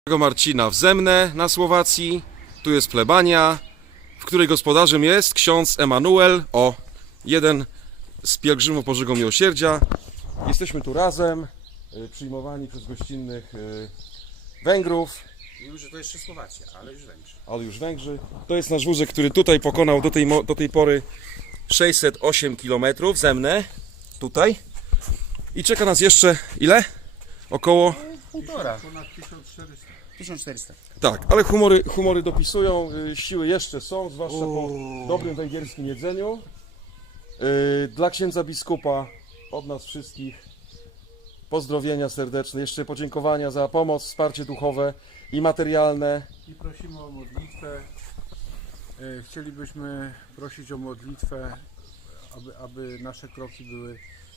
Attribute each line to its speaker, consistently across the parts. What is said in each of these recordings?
Speaker 1: Marcina w Zemne na Słowacji. Tu jest plebania, w której gospodarzem jest ksiądz Emanuel, jeden z pielgrzymów Bożego Miłosierdzia. Jesteśmy tu razem, przyjmowani przez gościnnych Węgrów.
Speaker 2: Już to jeszcze Słowacja, ale już Węgrzy.
Speaker 1: Ale już Węgrzy. To jest nasz wózek, który tutaj pokonał do tej pory 608 km, Zemne, tutaj. I czeka nas jeszcze ile? Około?
Speaker 2: Półtora.
Speaker 3: Ponad 1400.
Speaker 2: 1400.
Speaker 1: Tak, ale humory dopisują, siły jeszcze są, zwłaszcza po dobrym węgierskim jedzeniu. Dla księdza biskupa, od nas wszystkich, pozdrowienia serdeczne, jeszcze podziękowania za pomoc, wsparcie duchowe i materialne.
Speaker 3: I prosimy o modlitwę. Chcielibyśmy prosić o modlitwę, aby nasze kroki były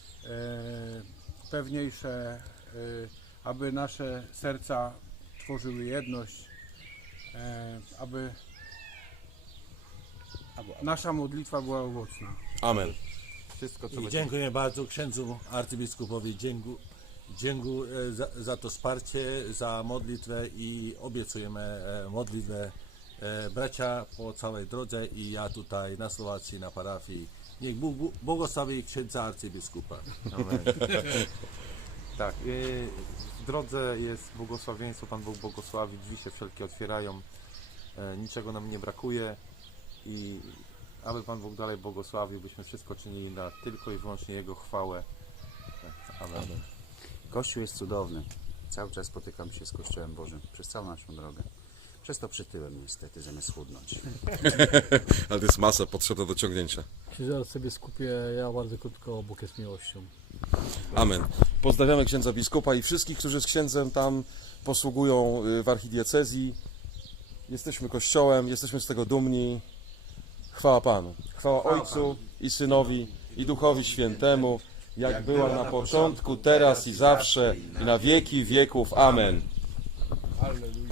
Speaker 3: pewniejsze, aby nasze serca tworzyły jedność, aby nasza modlitwa była owocna.
Speaker 1: Amen.
Speaker 4: Wszystko, co
Speaker 5: I dziękuję bardzo księdzu arcybiskupowi dziękuję za to wsparcie, za modlitwę i obiecujemy modlitwę bracia po całej drodze i ja tutaj na Słowacji, na parafii. Niech Bóg błogosławi księdza arcybiskupa.
Speaker 4: Amen. Tak, w drodze jest błogosławieństwo, Pan Bóg błogosławi, drzwi się wszelkie otwierają, niczego nam nie brakuje i aby Pan Bóg dalej błogosławił, byśmy wszystko czynili na tylko i wyłącznie Jego chwałę. Amen.
Speaker 2: Kościół jest cudowny. Cały czas spotykam się z Kościołem Bożym przez całą naszą drogę. Przez to przytyłem niestety, zamiast schudnąć.
Speaker 1: Ale to jest masa potrzebna do ciągnięcia.
Speaker 6: Księdza sobie skupię, ja bardzo krótko, Bóg jest miłością.
Speaker 1: Amen. Pozdrawiamy księdza biskupa i wszystkich, którzy z księdzem tam posługują w archidiecezji. Jesteśmy kościołem, jesteśmy z tego dumni. Chwała Panu. Chwała Ojcu i Synowi i Duchowi Świętemu, jak była na początku, teraz i zawsze, i na wieki wieków. Amen.
Speaker 3: Alleluja.